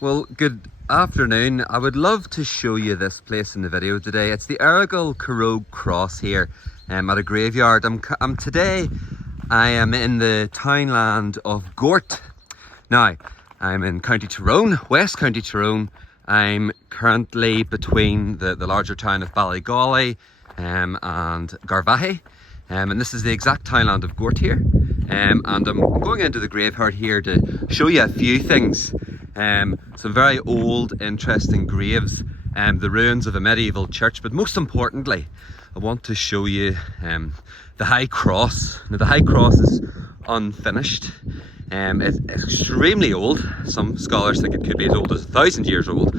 Well, good afternoon. I would love to show you this place in the video today. It's the Errigal Keerogue Cross here at a graveyard. Today I am in the townland of Gort. Now, I'm in County Tyrone, West County Tyrone. I'm currently between the larger town of Ballygawley and Garvaghey. And this is the exact townland of Gort here. And I'm going into the graveyard here to show you a few things. Some very old, interesting graves, the ruins of a medieval church, but most importantly, I want to show you the High Cross. Now, the High Cross is unfinished. It's extremely old. Some scholars think it could be as old as 1,000 years old.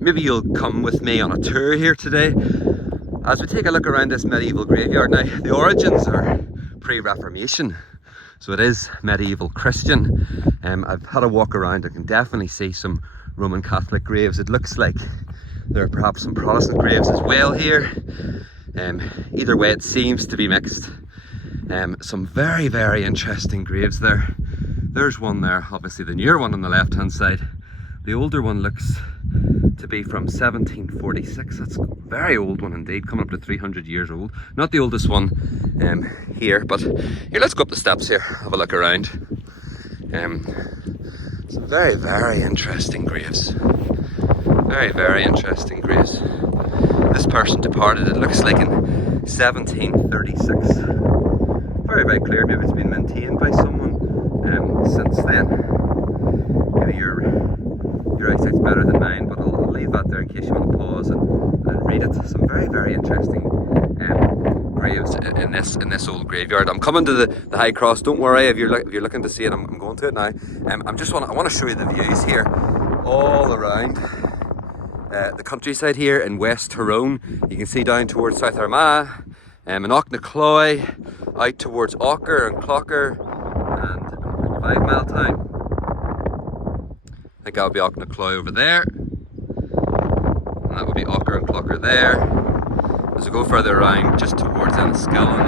Maybe you'll come with me on a tour here today as we take a look around this medieval graveyard. Now, the origins are pre-Reformation, so it is medieval Christian. I've had a walk around. I can definitely see some Roman Catholic graves. It looks like there are perhaps some Protestant graves as well here. Either way, it seems to be mixed. Some very, very interesting graves there. There's one there, obviously the newer one on the left hand side. The older one looks to be from 1746. That's a very old one indeed, coming up to 300 years old. Not the oldest one here, but here, let's go up the steps here, have a look around. Some very, very interesting graves. Very, very interesting graves. This person departed, it looks like, in 1736. Very, very clear. Maybe it's been maintained by someone since then. Maybe your eyesight's better than mine, but I'll leave that there in case you want to pause and read it. Some very, very interesting graves in this old graveyard. I'm coming to the High Cross. Don't worry if you're looking to see it. I'm going to it now. I want to show you the views here all around the countryside here in West Tyrone. You can see down towards South Armagh, and Knocknacloy, out towards Auker and Clocker and 5 Mile Town. I think that would be Knocknacloy over there, and that would be Auker and Clocker there. As we go further around, just towards Enniskillen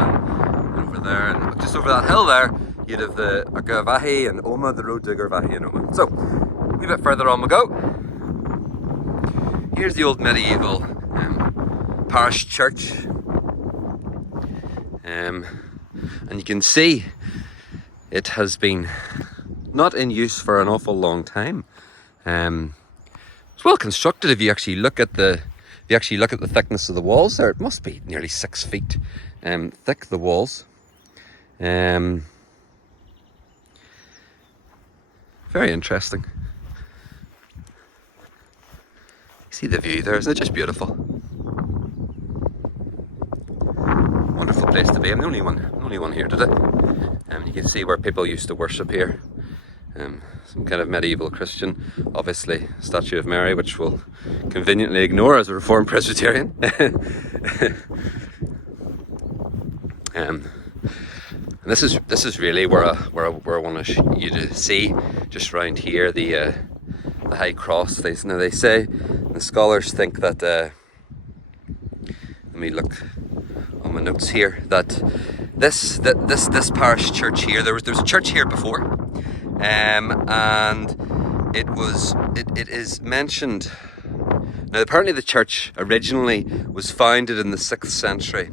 and over there, and just over that hill there, you'd have the Garvaghey and Omagh, the road to Garvaghey and Omagh. So, a wee bit further on we go. Here's the old medieval parish church. And you can see it has been not in use for an awful long time. It's well constructed. If you actually look at the thickness of the walls there, it must be nearly 6 feet thick, the walls. Very interesting. See the view there, isn't it just beautiful? Wonderful place to be. I'm the only one here today. You can see where people used to worship here. Some kind of medieval Christian, obviously statue of Mary, which we'll conveniently ignore as a Reformed Presbyterian. And this is really where I want you to see, just round here, the High Cross. They say, the scholars think that. Let me look on my notes here, that this parish church here, there was a church here before, and it is mentioned. Now, apparently the church originally was founded in the 6th century,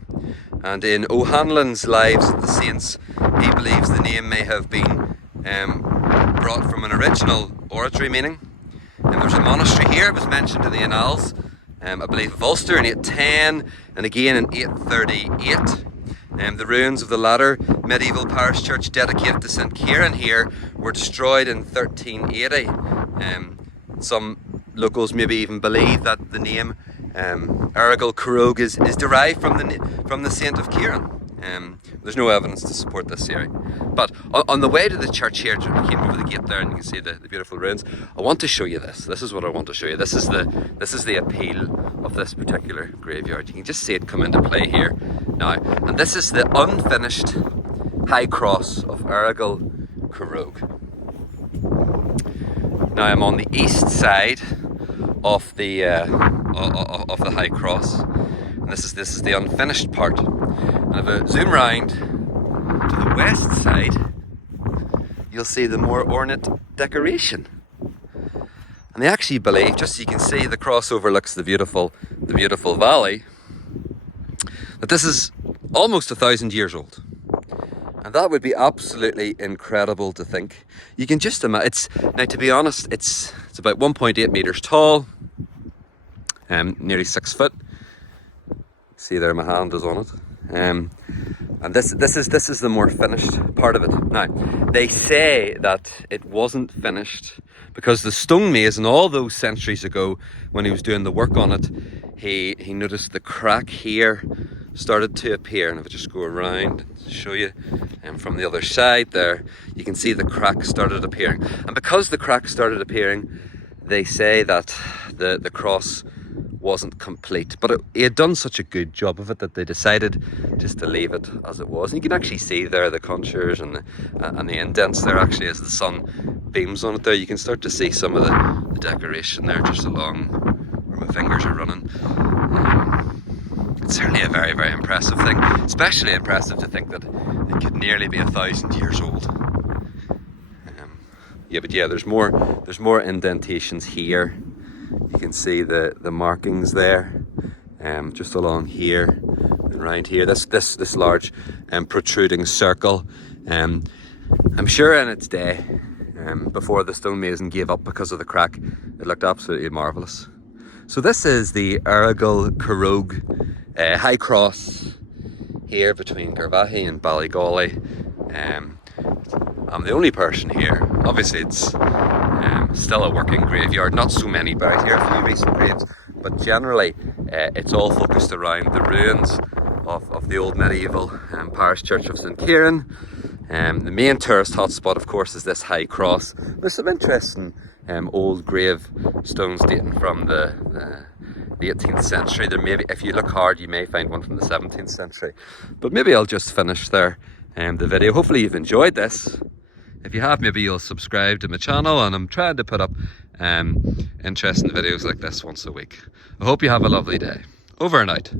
and in O'Hanlon's Lives of the Saints, he believes the name may have been brought from an original oratory meaning. And there's a monastery here. It was mentioned in the Annals, I believe of Ulster in 810 and again in 838. The ruins of the latter medieval parish church dedicated to St. Kieran here were destroyed in 1380. Some locals maybe even believe that the name Errigal Keerogue is derived from the saint of Kieran. There's no evidence to support this theory. But on the way to the church here, we came over the gate there and you can see the beautiful ruins. I want to show you this. This is what I want to show you. This is the appeal of this particular graveyard. You can just see it come into play here now. And this is the unfinished High Cross of Errigal Keerogue. Now, I'm on the east side of the High Cross, and this is the unfinished part. And if I zoom round to the west side, you'll see the more ornate decoration. And they actually believe, just so you can see, the cross overlooks the beautiful valley, that this is almost 1,000 years old. And that would be absolutely incredible to think. You can just imagine, now to be honest, it's about 1.8 meters tall, nearly 6 foot. See there, my hand is on it. And this is the more finished part of it. Now, they say that it wasn't finished because the stonemason all those centuries ago, when he was doing the work on it, he noticed the crack here started to appear. And if I just go around and show you, from the other side there, you can see the crack started appearing. And because the crack started appearing, they say that the cross wasn't complete, but he had done such a good job of it that they decided just to leave it as it was. And you can actually see there the contours and the indents there, actually, as the sun beams on it there. You can start to see some of the decoration there just along where my fingers are running. It's certainly a very, very impressive thing. Especially impressive to think that it could nearly be 1,000 years old. There's more indentations here. You can see the markings there, just along here and around here. This large protruding circle. I'm sure in its day, before the stonemason gave up because of the crack, it looked absolutely marvellous. So this is the Errigal Keerogue High Cross here between Garvaghey and Ballygawley. I'm the only person here. Obviously it's still a working graveyard, not so many buried here, a few recent graves, but generally it's all focused around the ruins of the old medieval parish church of St. Kieran. The main tourist hotspot, of course, is this high cross. There's some interesting old grave stones dating from the 18th century. There may be, if you look hard, you may find one from the 17th century. But maybe I'll just finish there the video. Hopefully you've enjoyed this. If you have, maybe you'll subscribe to my channel, and I'm trying to put up interesting videos like this once a week. I hope you have a lovely day. Over and out.